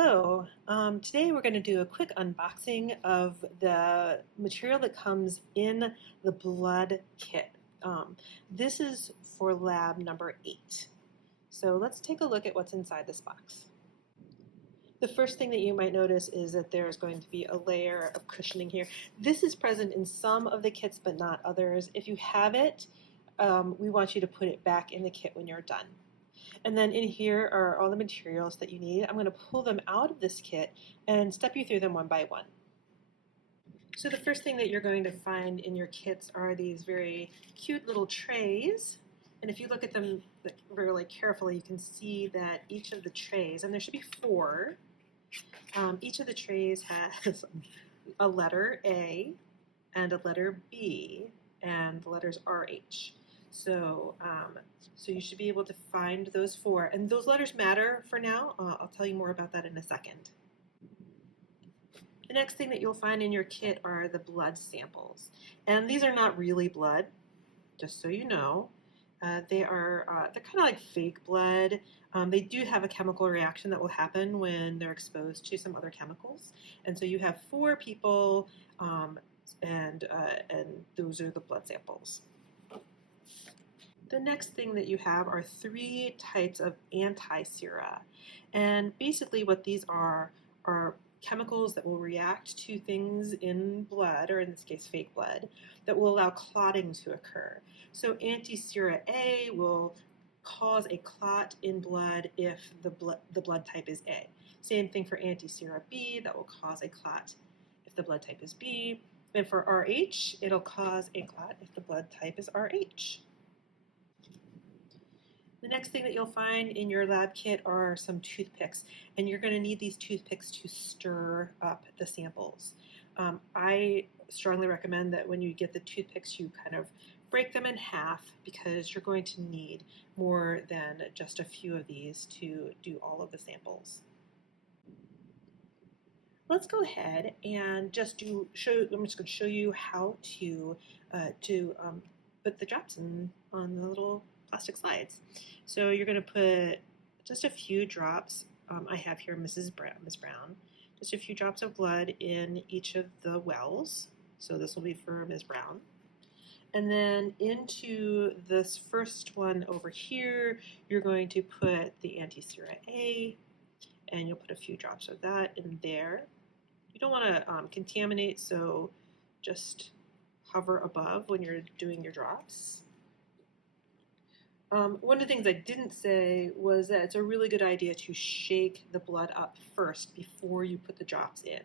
Hello. Today we're going to do a quick unboxing of the material that comes in the blood kit. This is for lab number 8. So let's take a look at what's inside this box. The first thing that you might notice is that there's going to be a layer of cushioning here. This is present in some of the kits but not others. If you have it, we want you to put it back in the kit when you're done. And then in here are all the materials that you need. I'm going to pull them out of this kit and step you through them one by one. So the first thing that you're going to find in your kits are these very cute little trays. And if you look at them really carefully, you can see that each of the trays, and there should be 4, each of the trays has a letter A and a letter B and the letters RH. So you should be able to find those 4. And those letters matter for now. I'll tell you more about that in a second. The next thing that you'll find in your kit are the blood samples. And these are not really blood, just so you know. They're kind of like fake blood. They do have a chemical reaction that will happen when they're exposed to some other chemicals. And so you have 4 people, and those are the blood samples. The next thing that you have are 3 types of anti-sera. And basically what these are chemicals that will react to things in blood, or in this case fake blood, that will allow clotting to occur. So anti-sera A will cause a clot in blood if the blood type is A. Same thing for anti-sera B, that will cause a clot if the blood type is B. And for RH, it'll cause a clot if the blood type is RH. The next thing that you'll find in your lab kit are some toothpicks, and you're going to need these toothpicks to stir up the samples. I strongly recommend that when you get the toothpicks, you kind of break them in half, because you're going to need more than just a few of these to do all of the samples. Let's go ahead and I'm just going to show you how to put the drops on the little plastic slides. So you're going to put just a few drops. I have here Miss Brown. Just a few drops of blood in each of the wells. So this will be for Ms. Brown. And then into this first one over here, you're going to put the anti-sera A, and you'll put a few drops of that in there. You don't want to contaminate, so just hover above when you're doing your drops. One of the things I didn't say was that it's a really good idea to shake the blood up first before you put the drops in.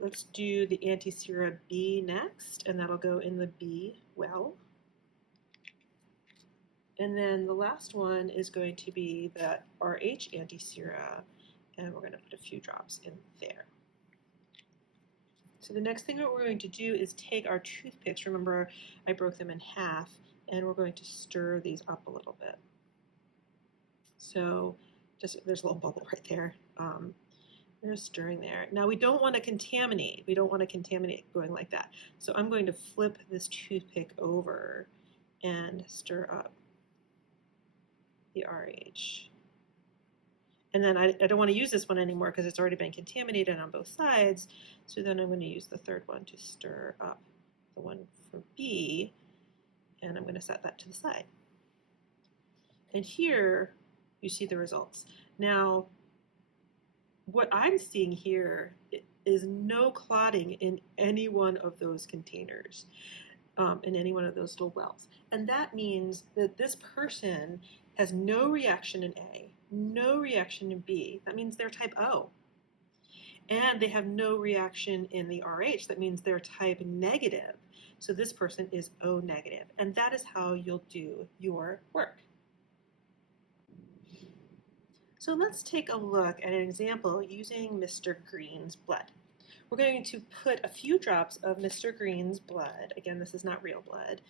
Let's do the anti-sera B next, and that'll go in the B well. And then the last one is going to be the RH anti-sera, and we're going to put a few drops in there. So the next thing that we're going to do is take our toothpicks. Remember, I broke them in half, and we're going to stir these up a little bit. So there's a little bubble right there. There's stirring there. Now we don't want to contaminate. We don't want to contaminate going like that. So I'm going to flip this toothpick over and stir up the RH. And then I don't want to use this one anymore because it's already been contaminated on both sides. So then I'm going to use the third one to stir up the one for B, and I'm going to set that to the side. And here you see the results. Now, what I'm seeing here is no clotting in any one of those containers, in any one of those little wells. And that means that this person has no reaction in A, no reaction in B. That means they're type O. And they have no reaction in the RH. That means they're type negative. So this person is O negative. And that is how you'll do your work. So let's take a look at an example using Mr. Green's blood. We're going to put a few drops of Mr. Green's blood. Again, this is not real blood.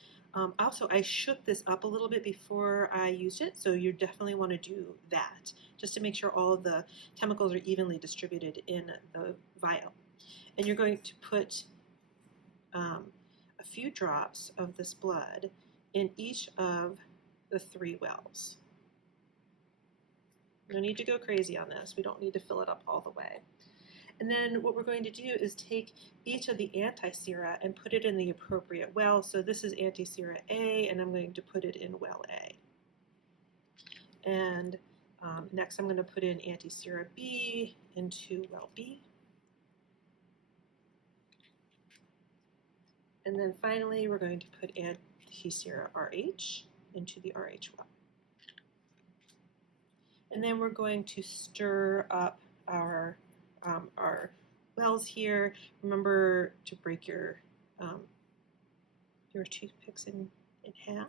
Also, I shook this up a little bit before I used it, so you definitely want to do that, just to make sure all of the chemicals are evenly distributed in the vial. And you're going to put a few drops of this blood in each of the 3 wells. No need to go crazy on this. We don't need to fill it up all the way. And then what we're going to do is take each of the antisera and put it in the appropriate well. So this is antisera A, and I'm going to put it in well A. And next I'm going to put in antisera B into well B. And then finally we're going to put antisera RH into the RH well. And then we're going to stir up our wells here. Remember to break your toothpicks in half.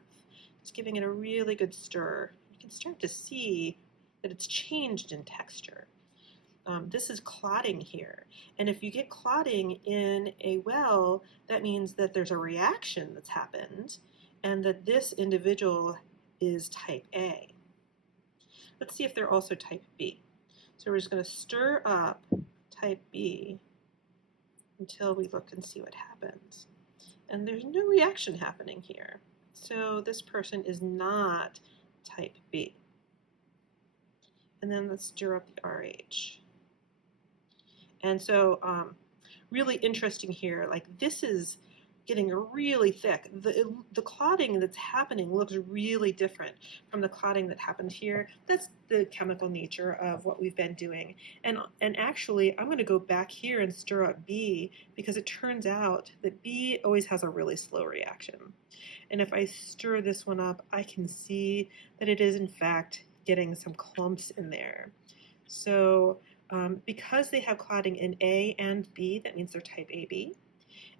Just giving it a really good stir. You can start to see that it's changed in texture. This is clotting here. And if you get clotting in a well, that means that there's a reaction that's happened and that this individual is type A. Let's see if they're also type B. So we're just going to stir up type B until we look and see what happens. And there's no reaction happening here. So this person is not type B. And then let's stir up the RH. And so really interesting here, like this is getting really thick. The clotting that's happening looks really different from the clotting that happened here. That's the chemical nature of what we've been doing. And actually, I'm going to go back here and stir up B because it turns out that B always has a really slow reaction. And if I stir this one up, I can see that it is in fact getting some clumps in there. So because they have clotting in A and B, that means they're type AB.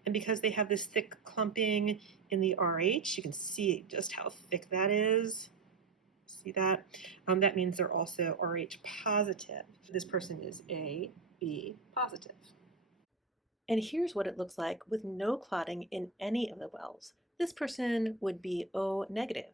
And because they have this thick clumping in the RH, you can see just how thick that is. See that? That means they're also RH positive. This person is AB positive. And here's what it looks like with no clotting in any of the wells. This person would be O negative.